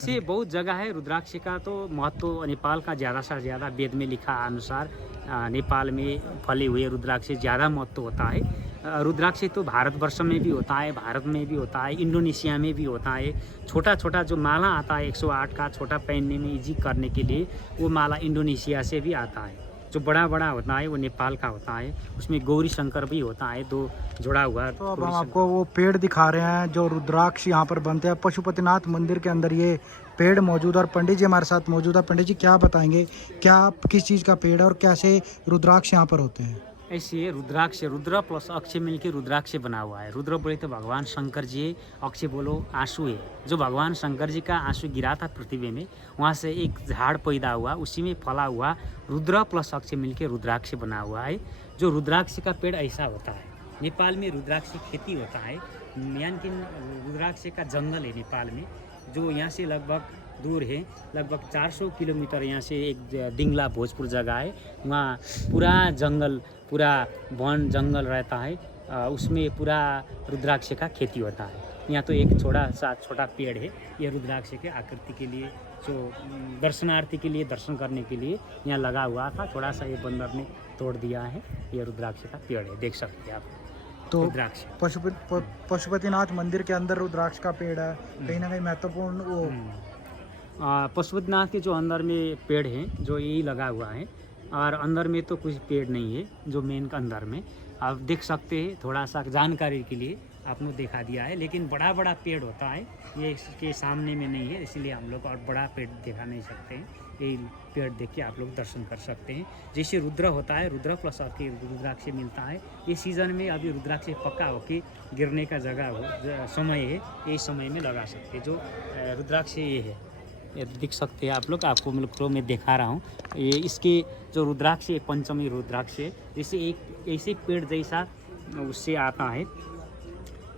ऐसे बहुत जगह है। रुद्राक्ष का तो महत्व नेपाल का ज़्यादा से ज़्यादा वेद में लिखा अनुसार नेपाल में फले हुए रुद्राक्ष ज़्यादा महत्व होता है। रुद्राक्ष तो भारतवर्ष में भी होता है, भारत में भी होता है, इंडोनेशिया में भी होता है। छोटा छोटा जो माला आता है 108 का, छोटा पहनने में इजी करने के लिए, वो माला इंडोनेशिया से भी आता है। जो बड़ा बड़ा होता है वो नेपाल का होता है। उसमें गौरी शंकर भी होता है, 2 जुड़ा हुआ। तो अब हम आपको वो पेड़ दिखा रहे हैं जो रुद्राक्ष यहाँ पर बनते हैं। पशुपतिनाथ मंदिर के अंदर ये पेड़ मौजूद है और पंडित जी हमारे साथ मौजूद है। पंडित जी क्या बताएंगे, क्या किस चीज़ का पेड़ है और कैसे रुद्राक्ष यहाँ पर होते हैं? ऐसे रुद्राक्ष, रुद्र प्लस अक्ष मिलकर रुद्राक्ष बना हुआ है। रुद्र बोले तो भगवान शंकर जी है, अक्ष बोलो आंसू है। जो भगवान शंकर जी का आंसू गिरा था पृथ्वी में, वहाँ से एक झाड़ पैदा हुआ, उसी में फला हुआ रुद्र प्लस अक्ष मिलकर रुद्राक्ष बना हुआ है। जो रुद्राक्ष का पेड़ ऐसा होता है। नेपाल में रुद्राक्ष खेती होता है, यानी कि रुद्राक्ष का जंगल है नेपाल में, जो यहाँ से लगभग दूर है। लगभग 400 किलोमीटर यहाँ से एक दिंगला भोजपुर जगह है, वहाँ पूरा जंगल, पूरा वन जंगल रहता है। उसमें पूरा रुद्राक्ष का खेती होता है। यहाँ तो एक छोटा पेड़ है, ये रुद्राक्ष के आकृति के लिए, जो दर्शनार्थी के लिए, दर्शन करने के लिए यहाँ लगा हुआ था। थोड़ा सा ये बंदर ने तोड़ दिया है। ये रुद्राक्ष का पेड़ है, देख सकते हैं आप। तो रुद्राक्ष पशुपतिनाथ मंदिर के अंदर रुद्राक्ष का पेड़ है, कहीं ना कहीं महत्वपूर्ण वो पशुपतिनाथ के जो अंदर में पेड़ है, जो यही लगा हुआ है, और अंदर में तो कुछ पेड़ नहीं है। जो मेन का अंदर में आप देख सकते हैं, थोड़ा सा जानकारी के लिए आपने दिखा दिया है। लेकिन बड़ा बड़ा पेड़ होता है, ये इसके सामने में नहीं है, इसलिए हम लोग और बड़ा पेड़ दिखा नहीं सकते हैं। यही पेड़ देख के आप लोग दर्शन कर सकते हैं। जैसे रुद्र होता है, रुद्र प्लस आपके रुद्राक्ष मिलता है। ये सीज़न में अभी रुद्राक्ष पक्का होके गिरने का जगह हो, समय है, यही समय में लगा सकते हैं। जो रुद्राक्ष ये है, ये दिख सकते हैं आप लोग, आपको मतलब मैं दिखा रहा हूँ। ये इसके जो रुद्राक्ष है, पंचमी रुद्राक्ष है, जैसे एक ऐसे पेड़ जैसा उससे आता है।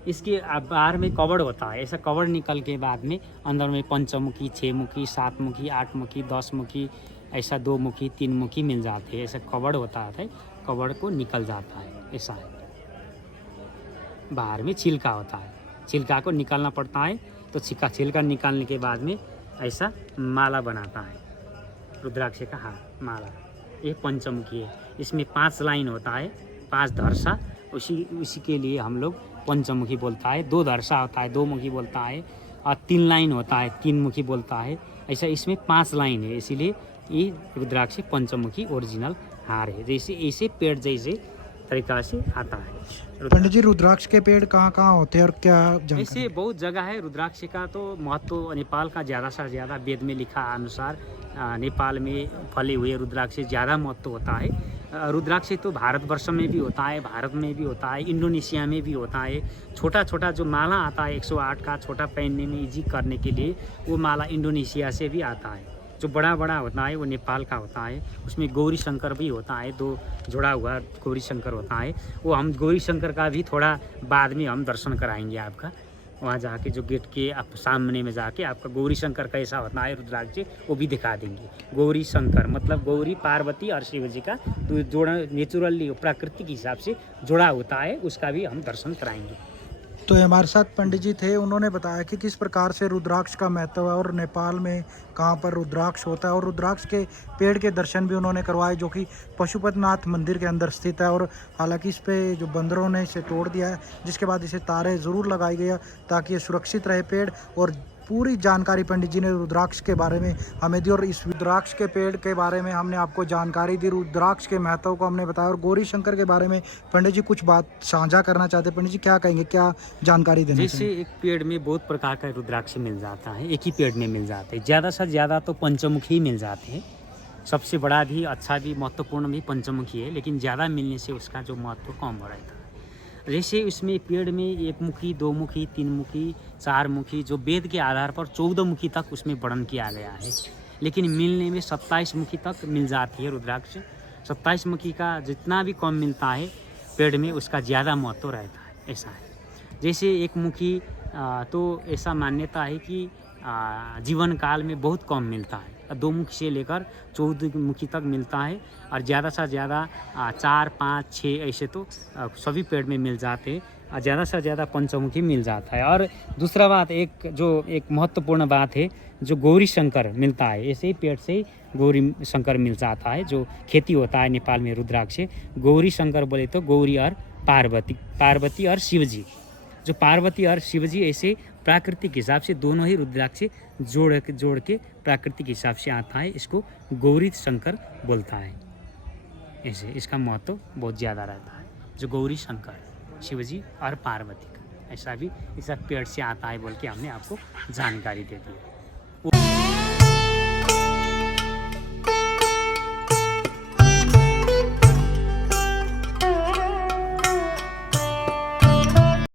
इसके बाहर में कवड़ होता है, ऐसा कवड़ निकल के बाद में अंदर में पंचमुखी, 6 मुखी, 7 मुखी, 8 मुखी, 10 मुखी, ऐसा 2 मुखी, 3 मुखी मिल जाते हैं। ऐसा कवड़ होता है, कवड़ को निकल जाता है। ऐसा है, बाहर में छिलका होता है, छिलका को निकालना पड़ता है। तो छिलका निकालने के बाद में ऐसा माला बनाता है, रुद्राक्ष का हार माला। ये पंचमुखी है, इसमें 5 लाइन होता है, 5 धरसा, उसी के लिए हम लोग पंचमुखी बोलता है। 2 धरसा होता है, 2 मुखी बोलता है, और 3 लाइन होता है, 3 मुखी बोलता है। ऐसा इसमें 5 लाइन है, इसीलिए ये रुद्राक्ष पंचमुखी ओरिजिनल हार है। जैसे ऐसे पेड़ जैसे तरीका से आता है। पंडित जी रुद्राक्ष के पेड़ कहाँ कहाँ होते हैं और क्या जानकारी? ऐसे बहुत जगह है। रुद्राक्ष का तो महत्व नेपाल का ज़्यादा से ज़्यादा वेद में लिखा अनुसार नेपाल में फले हुए रुद्राक्ष ज़्यादा महत्व होता है। रुद्राक्ष तो भारतवर्ष में भी होता है, भारत में भी होता है, इंडोनेशिया में भी होता है। छोटा छोटा जो माला आता है 108 का, छोटा पहनने में इजी करने के लिए, वो माला इंडोनेशिया से भी आता है। जो बड़ा बड़ा होता है वो नेपाल का होता है। उसमें गौरी शंकर भी होता है, 2 जुड़ा हुआ गौरी शंकर होता है। वो हम गौरी शंकर का भी थोड़ा बाद में हम दर्शन कराएंगे आपका। वहाँ जाके जो गेट के आप सामने में जाके आपका गौरी शंकर कैसा होता है रुद्राक्ष, वो भी दिखा देंगे। गौरी शंकर मतलब गौरी, पार्वती और शिव जी का जोड़ा, नेचुरली प्राकृतिक हिसाब से जुड़ा होता है, उसका भी हम दर्शन कराएंगे। तो हमारे साथ पंडित जी थे, उन्होंने बताया कि किस प्रकार से रुद्राक्ष का महत्व है और नेपाल में कहाँ पर रुद्राक्ष होता है, और रुद्राक्ष के पेड़ के दर्शन भी उन्होंने करवाए जो कि पशुपतिनाथ मंदिर के अंदर स्थित है। और हालांकि इस पे जो बंदरों ने इसे तोड़ दिया है, जिसके बाद इसे तारे ज़रूर लगाई गई है ताकि ये सुरक्षित रहे पेड़। और पूरी जानकारी पंडित जी ने रुद्राक्ष के बारे में हमें दी, और इस रुद्राक्ष के पेड़ के बारे में हमने आपको जानकारी दी, रुद्राक्ष के महत्व को हमने बताया। और गौरी शंकर के बारे में पंडित जी कुछ बात साझा करना चाहते हैं। पंडित जी क्या कहेंगे, क्या जानकारी देना जैसे एक पेड़ में बहुत प्रकार का रुद्राक्ष मिल जाता है, एक ही पेड़ में मिल जाते हैं। ज़्यादा से ज़्यादा तो पंचमुखी मिल जाते हैं। सबसे बड़ा भी, अच्छा भी, महत्वपूर्ण भी पंचमुखी है, लेकिन ज़्यादा मिलने से उसका जो महत्व कम हो रहता है। जैसे इसमें पेड़ में 1 मुखी, 2 मुखी, 3 मुखी, 4 मुखी, जो वेद के आधार पर 14 मुखी तक उसमें वर्णन किया गया है। लेकिन मिलने में 27 मुखी तक मिल जाती है रुद्राक्ष। 27 मुखी का जितना भी कम मिलता है पेड़ में, उसका ज़्यादा महत्व रहता है। ऐसा है। जैसे 1 मुखी तो ऐसा मान्यता है कि जीवन काल में बहुत कम मिलता है, 2 मुखी से लेकर 14 मुखी तक मिलता है। और ज़्यादा से ज़्यादा 4, 5, 6 ऐसे तो सभी पेड़ में मिल जाते हैं, और ज़्यादा से ज़्यादा पंचमुखी मिल जाता है। और दूसरा बात, एक महत्वपूर्ण बात है, जो गौरी शंकर मिलता है, ऐसे ही पेड़ से ही गौरी शंकर मिल जाता है। जो खेती होता है नेपाल में रुद्राक्ष से, गौरी शंकर बोले तो गौरी और पार्वती और शिव जी। जो पार्वती और शिव जी ऐसे प्राकृतिक हिसाब से दोनों ही रुद्राक्ष जोड़ के प्राकृतिक हिसाब से आता है, इसको गौरी शंकर बोलता है। ऐसे इसका महत्व बहुत ज़्यादा रहता है। जो गौरी शंकर शिवजी और पार्वती का ऐसा भी इस पेड़ से आता है बोल के हमने आपको जानकारी दे दी।